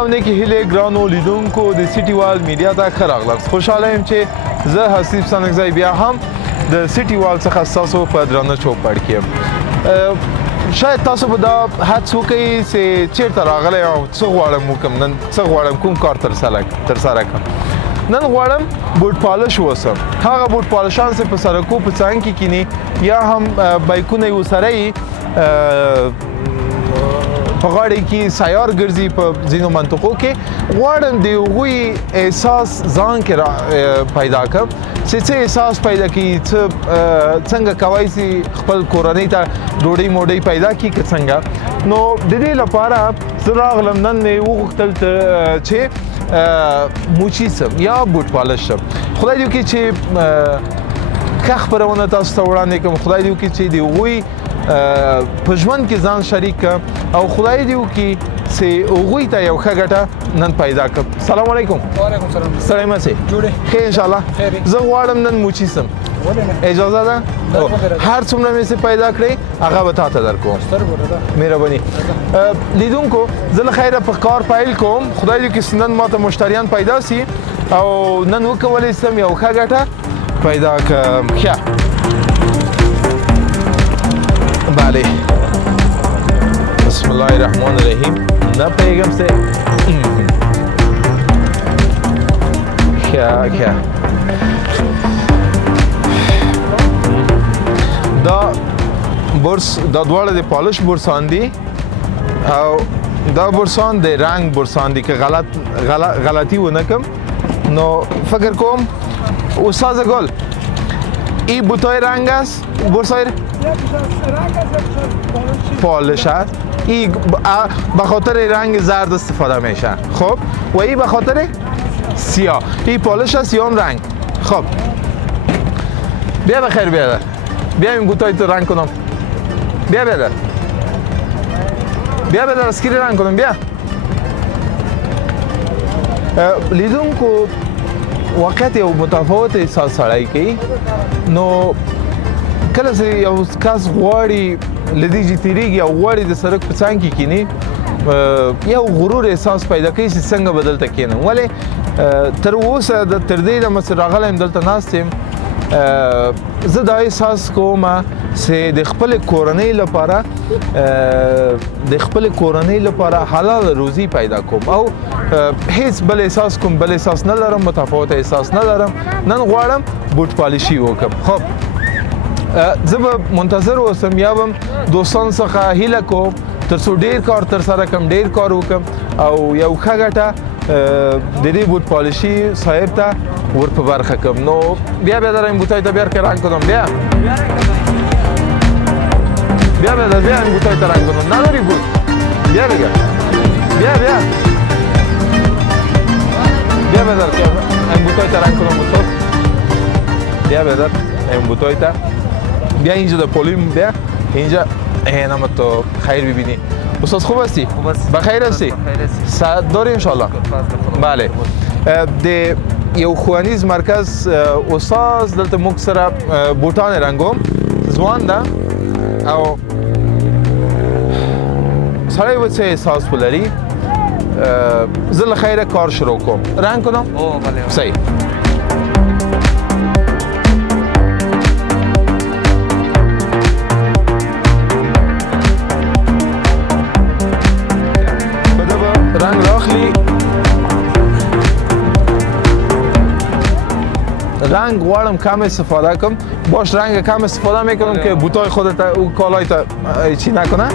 او نیکې هیلې ګرانو لیدونکو د سټي وال میډیا ته ښه راغلاست. خوشحاله یم چې زه حسیب سنګزی بیا هم د سټي وال څخه ستاسو په درانه چوپړ کې یم. شاید تاسو به دا حدس وکئ چې چیرته راغلی او څه غواړم وکړم نن، څه غواړم کوم کار ترسره کړم. نن غواړم بوټ پالش وسم. هغه بوټ پالشان چې په سړکو په څنګ کې کینی یا هم بایکونه یې ورسره یي په غاړې کې سیار ګرځي په ځینو منطقو کې، غواړم د هغوی احساس ځان کې پیدا کړم چې څه احساس پیدا کړي، څنګه کولی شي خپل کورنۍ ته ډوډۍ موډۍ پیدا کړي که څنګه. نو د دې لپاره زه راغلم، نن مې وغوښتل چې موچي سم یا بوټ پالش سم. خدای دې وکړي چې ښه خپرونه تاسو ته وړاندې کړم. خدای دې وکړي چې د هغوی په ژوند کې ځان شریک کړم او خدای دې وکړي چې هغوی ته یو ښه ګټه نن پیدا کړم. سلام علیکم. وعلیکم سلام. ستړی مه شئ. جوړې ښه انشاءالله. زه غواړم نن موچي سم. اجازه ده؟ هر څومره مې څه پیدا کړئ هغه به تا ته درکوم. مهرباني. لیدونکو زه له خیره په کار پیل کوم. خدای دې وکړي نن ماته مشتریان پیدا سي او نن وکولی سم یو ښه ګټه پیدا کړم. ښه بله، بسم الله الرحمن الرحیم. نه پوهېږم چې ښه دا برس، دا دواړه د پالش برسان دي او دا برسان د رنگ برسان دي که غلطی ونه کم. نو فکر کوم استاد گل این بوتای رنگ است برسای پالش است. این به خاطر رنگ زرد استفاده میشه. خب و این به خاطر سیاه. این پالش است یا رنگ. خب بیا بخیر بیاده، بیا این بوتای تو رنگ کنم. بیا بیاده، بیا بیاده اسکری رنگ کنم. بیا لیدونکو واقعیت یو متفاوت احساس سړی کوي. نو کله چې یو کس غواړي له دې چې تېرېږي او غواړي د سړک په څنګ کې کیني یو غرور احساس پیدا کوي چې څنګه به دلته کښېنم. ولې تر اوسه تر دې دمه چې راغلی یم دلته ناست یم زه دا احساس کوم چې د خپلې کورنۍ لپاره حلال روزي پیدا کوم او هیڅ بل احساس کوم، بل احساس نه لرم، متفاوت احساس نه لرم. نن غواړم بوټ پالشي وکړم. خب زه به منتظر اوسم یا به دوستانو څخه هیله کوم تر څو ډېر کار ترسره کړم، ډېر کار وکړم او یو ښه ګټه د دې بوټ پالشي صاحب ته ور په برخه کړم. نو بیا در این بوتای ته بیار که رنگ کنم. بیا در بیا این بوتای ته رنگ کنم. نداری بود؟ بیا بیا در که این بوتای ته رنگ کنم استاد. بیا در این بوتای ته بیا اینجا در پولیم. بیا اینجا اینم تو خیر ببینی. استاد خوب هستی؟ خوب است. بخیر هستی؟ ساعت داری انشالله؟ بله. د یو ښوونیز مرکز استاد دلته موږ سره بوټان رنګوم. ځوان ده او سړی به څه احساس ولري. زه له خیره کار شروع کوم. رنګ کنم؟ بله. صحیح. بده به رنگ راخلی. رنگ غواړم کم استفاده کنم. باش رنگ کم استفاده میکنم که بوتای خودت او کالای تا چی نکنه.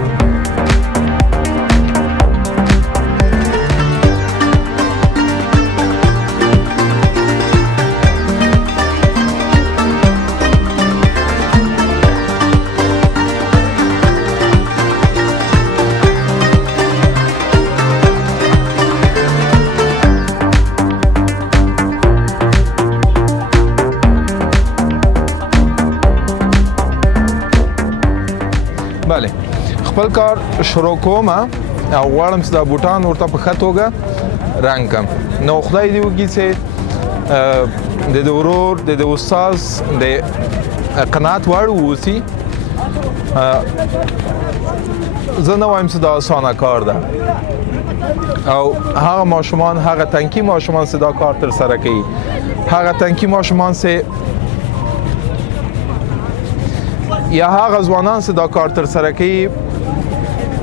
بله خپل کار شروع کوم او غواړم چې دا بوټان ورته په ښه توګه رنګ کړم. نو خدای دې وکړي چې د ده ورور د ده استاد د قناعت وړ واوسي. زه نه وایم چې دا اسانه کار ده. او هغه ماشومان هغه تنکي ماشومان چې دا کار تر سره کوي هغه تنکي ماشومان چې یا هغه ځوانان چې دا کار تر سره کوي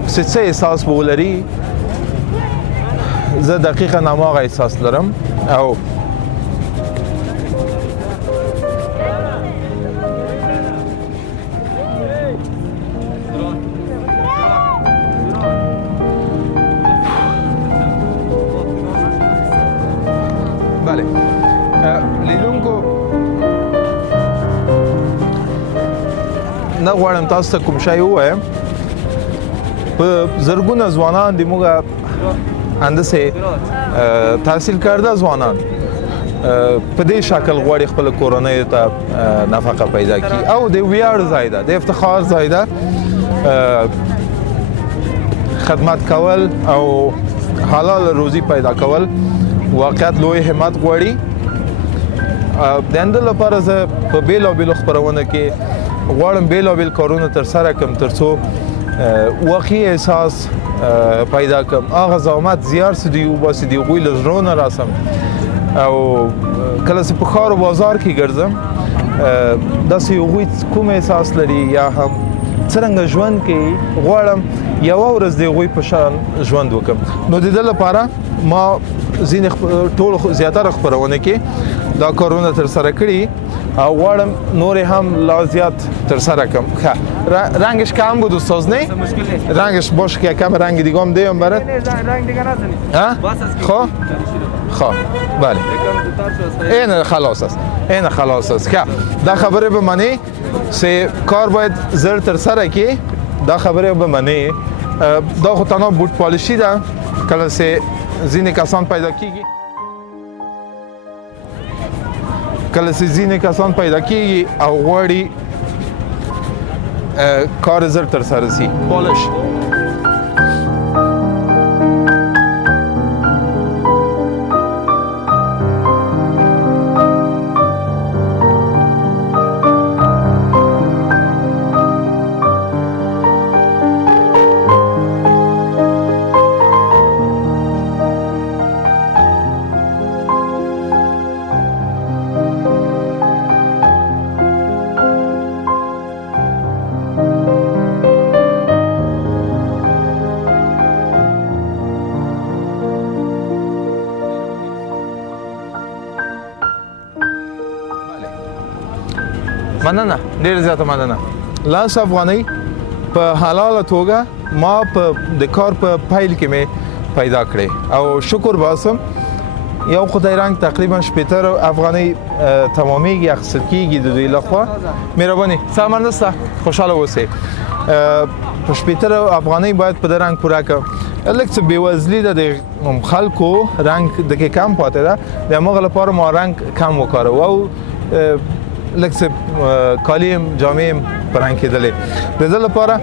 چې څه احساس به ولري زه دقیقا هماغه احساس لرم او بله لیدونکو نه غواړم تاسو ته کوم شی ووایم په زرګونه ځوانان د موږ اندسې تحصیل کرده ځوانان په دې شکل غواړي خپل کورنۍ ته نفقه پیدا کړي او د ویاړ ځای ده د افتخار ځای ده خدمت کول او حلال روزي پیدا کول واقعیت لوی همت غواړي د اند لپاره زه په بیلابیلو خپرونه کې غواړم بیلابیل کارونه تر سره کړم ترڅو واقعي احساس پیدا کړم هغه زحمت زیار چې دوی وباسي د هغوی له زړونو راسم او کله چې په ښار و بازار کې ګرځم داسې هغوی کوم احساس لري یا هم څرنګه ژوند کوي غواړم یوه ورځ د هغوی په شان ژوند وکړم نو د دې لپاره ما ځینې ټولو زیاتره خپرونه کې دا کارونه تر سره کړي او غواړم نورې هم لا زیات تر سره کړم ښه رنگش کم بود استاد نه رنگش باشه که کم رنگ دیگه هم دیم برات رنگ دیگه نزنید خب بله این خلاص است این خلاص است که دا خبره به منی سه کار باید زر تر سره کی دا خبره به منی دا خو تنها بوت پالیشی ده کله سه ځینې کسان پیدا کیږي کله چې ځینې کسان پیدا کیږي او غواړي کار زر تر سره شي پالش مننه ډیر زیاته مننه لاس افغاني په حلاله توګه ما په د کار په فایل کې مې پیدا کړې او شکر باسم یو خدای رنگ تقریبا 70 افغاني تمامېږي اخیستل کېږي د دوی لخوا مهرباني سامان نسته خوشحاله اوسئ په 70 افغاني باید په دې رنګ پوره کړم لږ څه بېوزلي ده د خلکو رنګ دکې کم پاتې ده د هماغه لپاره ما رنګ کم وکاروه او لږ څه کالي جامې په رنګ کېدلې د دې لپاره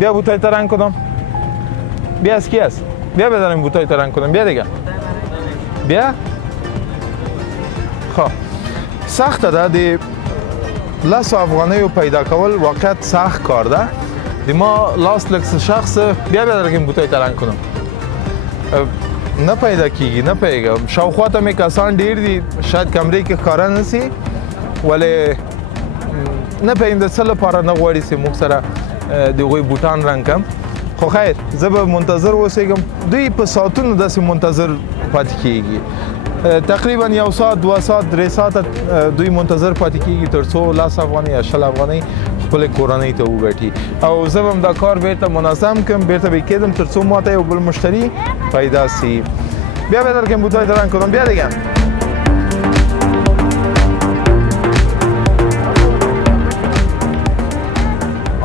بیا بوتای ته رنګ کدم بیا اسکی است بیا بداریم بوتای ته رنگ کنم بیا دیگه بیا خب سخت ده دی لاس افغانی رو پیدا کول واقعیت سخت کار ده دی ما لاس لکس شخص بیا بداریم بوتای ته رنگ کنم نه پیدا کیږي نه پیګم شاوخوا ته مې کسان ډیر دي شاید کمرې کې ښکاره نسی ولې نه پېم د څه لپاره نه غواړي چې موږ سره د هغوی بوټان رنګ کړم خو خیر زه به منتظر اوسېږم دوی په ساعتونو داسې منتظر پاتې کېږي تقریبا 1 ساعت 2 ساعت 3 ساعت دوی منتظر پاتې کېږي تر څو 10 افغانۍ یا 20 افغانۍ خپل کورنۍ ته وګټي او زه هم دا کار بیرته منظم کړم بیرته به کېدم تر څو ماته یو بل مشتری پیدا سي بیا به درکم بوتای درنګ کوم بیا دیگه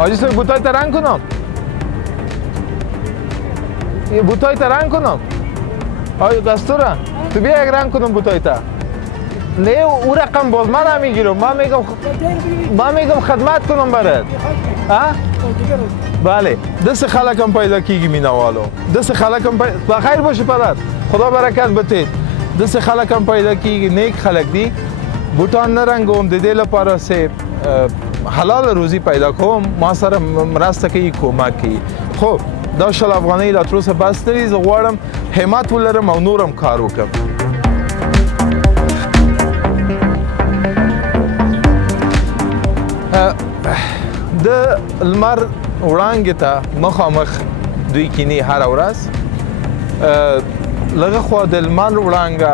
آجی سوی بوتای تا رنگ کنم یه بوتای تا رنگ کنم آیا دستوره تو بیا یک رنگ کنم بوتای تا نه او رقم باز من نمیگیرم من میگم خدمت کنم برات بله دست خلقم پیدا کیگی مینوالو دست خلقم بخیر باشه پدر خدا برکت بده دست خلقم پیدا کیگی نیک خلق دی بوتان نرنگم د دې لپاره سه حلال روزی پیدا کوم ما سره مرسته کوي کومک کوي خب دا 100 افغانۍ لا تر اوسه بس نه دي. زه غواړم همت ولرم او نورم کار وکړم. د لمر وړانګې ته مخامخ دوی کینی هره ورځ. لږه خوا د لمر وړانګه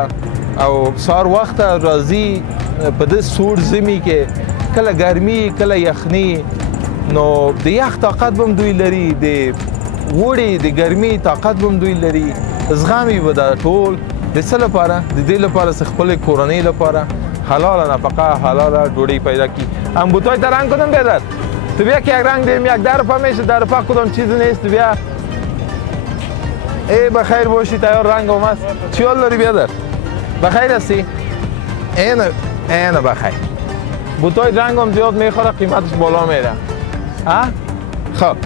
او سهار وخته راځي په دې سوړ ژمي کې کله ګرمي کله یخني، نو د یخ طاقت به هم دوی لري، د وړي د ګرمي طاقت به هم دوی لري. زغمي به دا ټول د څه لپاره؟ د دې لپاره چې خپل کورنۍ لپاره حلال نفقه حلال ډوډۍ پیدا کی. هم بوتای تا رنگ کدوم بیادر؟ تو بیا که یک رنگ دیم، یک درپا میشه، درپا کدوم چیزی نیست. تو بیا ای بخیر باشی، تیار رنگ اومد. چی حال داری بیادر؟ بخیر هستی؟ اینه بخیر. بوتای رنگ هم زیاد میخوره، قیمتش بالا میره. ها؟ خب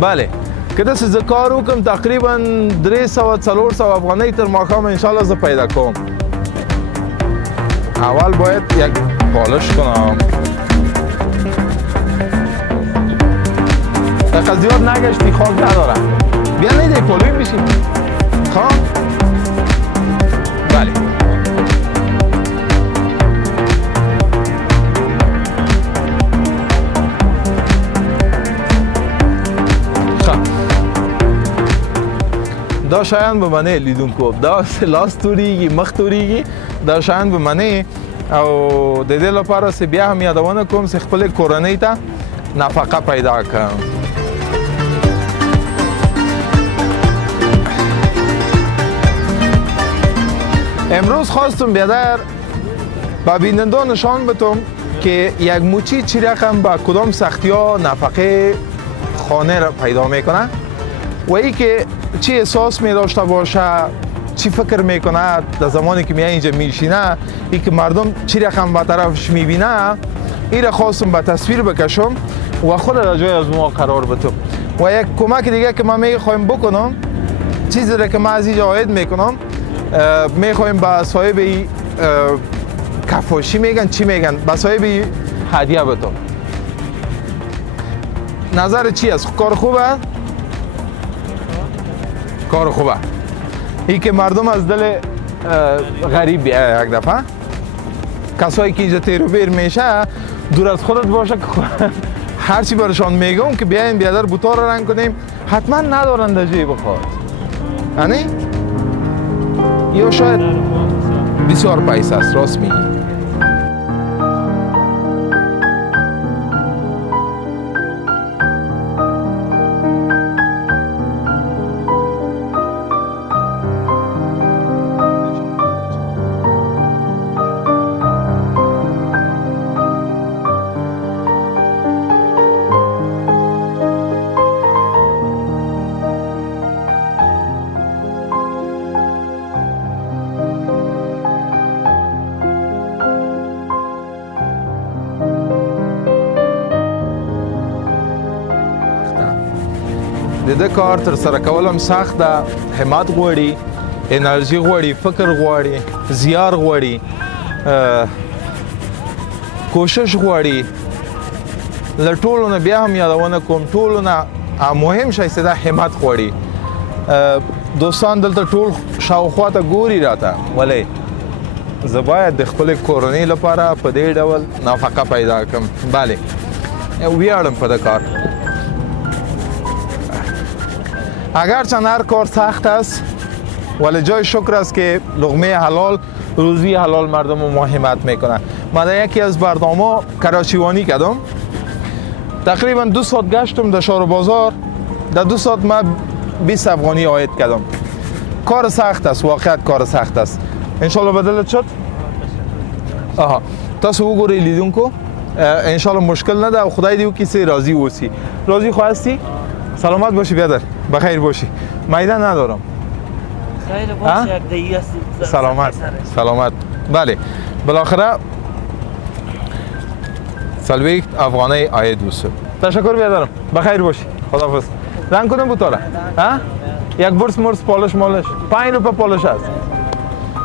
بله که دست ز کار وکم تقریبا 300-400 افغانۍ تر ماښام انشالله زه پیدا کوم. اول باید یک پالش کنم. دقیقا زیاد نگشتی خاک ندارم. بیا نیده پالوی بشیم. خب بله دا شایان به منه لیدونکو، دا لاس توریږي مخ توریږي، دا شایان به منه او د دې لپاره چې بیا هم یادونه کوم چې خپل کورنۍ ته نفقه پیدا کړم. امروز خواستم بیادر با بیننده نشان بدم که یک موچی چی رقم با کدام سختی ها نفقه خانه را پیدا میکنه و ای که چی احساس می داشته باشه، چی فکر میکنه در زمانی که میای اینجا میشینه، ای که مردم چی رقم با طرفش میبینه، ای را خواستم به تصویر بکشم و خود را جای از ما قرار بدم. و یک کمک دیگه که من میخوایم بکنم، چیزی را که من از اینجا عاید میکنم، میخوایم با صاحب کفاشی میگن چی میگن، با صاحب هدیه بدم. نظر چی است؟ کار خوبه؟ کار خوبه. ای که مردم از دل غریب بیایه یک دفعه، کسایی که اینجا تیر و بیر میشه دور از خودت باشه که هرچی برشان میگم که بیاین بیادر بوتا رو رنگ کنیم، حتما ندارن در جیب بخواد. یعنی؟ یا شاید بسیار پیسه است، راست میگی. د دې کار تر سره کول هم سخت ده، همت غواړي، انرژي غواړي، فکر غواړي، زیار غواړي، کوشش غواړي. له ټولو نه بیا هم یادونه کوم، ټولو نه مهم شی چې دا همت غواړي. دوستان دلته ټول شاوخوا ته ګوري راته، ولې زه باید د خپل کورنۍ لپاره په دې ډول نفقه پیدا کړم. بله ویاړم په دې کار. اگرچند هر کار سخت است ولی جای شکر است که لقمه حلال، روزی حلال مردم رو ما حمایت میکنه. من در یکی از برنامه کراچیوانی کردم، تقریبا 2 ساعت گشتم در شهر بازار، در 2 ساعت من 20 افغانی عاید کردم. کار سخت است، واقعیت کار سخت است. انشالله بدلت شد. آها تاسو وګورئ لیدونکو، انشالله مشکل نده و خدای دیو کسی راضی اوسی. راضی خواستی؟ سلامت باشی بیادر، بخیر باشی. میدان ندارم. خیر باشی، یک دیگه است. سلامت. بله بالاخره سلویک افغانی عاید اوسه. تشکر بیادرم، بخیر باشی. خداحافظ. رنگ کنم بوتاره؟ ها؟ یک برس مرس پالش مالش 5 روپه پالش است.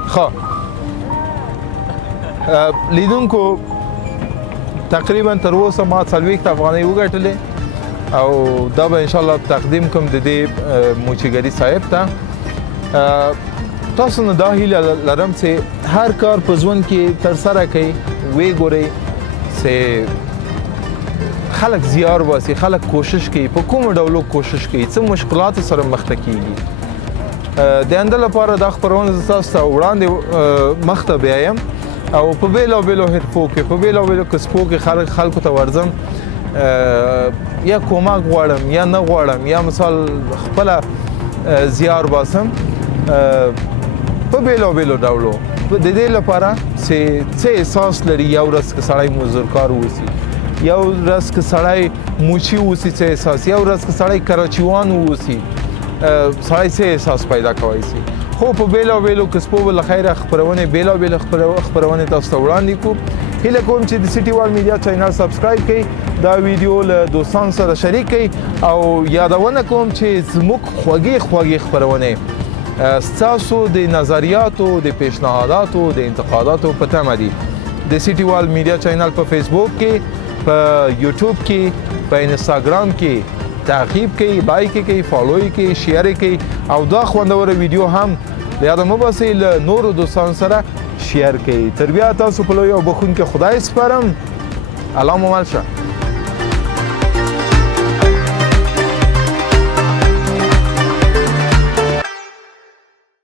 خب لیدونکو تقریبا تر اوسه ما سلویک افغانی وګټلې او دا به ان شاء الله تقدیم کوم د دې موچیګری صاحب ته تاسو نه دا هیله لرم چې هر کار په ژوند کې تر سره کوي وی ګورئ چې خلک زیار باسي خلک کوشش کوي په کومو ډولو کوشش کوي څه مشکلاتو سره مخ ته کیږي د انده لپاره دا خپرونه زه تاسو ته وړاندې مخ ته بیایم او په بیلابیلو حرفو کې په بیلابیلو کسبو کې خلکو ته ورځم یا کومک غواړم یا نه غواړم یا مثال خپله زیار باسم په بیلابیلو ډولو د دې لپاره چې څه احساس لري یو ورځ که سړی مزدورکار واوسي یو ورځ که سړی موچي واوسي څه احساس یو ورځ که سړی کراچیوان واوسي سړی څه احساس پیدا کولی شي خو په بیلابیلو کسبو به له خیره خپرونې بیلابیلې خپرونې تاسو ته وړاندې کړو هیله کوم چې د سټي وال میډیا چینل سبسکرایب کړئ دا ویډیو له دوستانو سره شریک کړئ او یادونه کوم چې زموږ خوږې خپرونې ستاسو د نظریاتو د پیشنهاداتو د انتقاداتو په تمه دي د سټي وال میډیا چینل په فیسبوک کې په یوټیوب کې په انستاګرام کې تعقیب کوي لایک کوي فالو کوي شیر کوي او دا خوندوره ویډیو هم یاد مو باسي له نورو دوستانو سره شیر کوي تر بیا تاسو په لوی او بخون کې خدای سپارم الله مو مل شه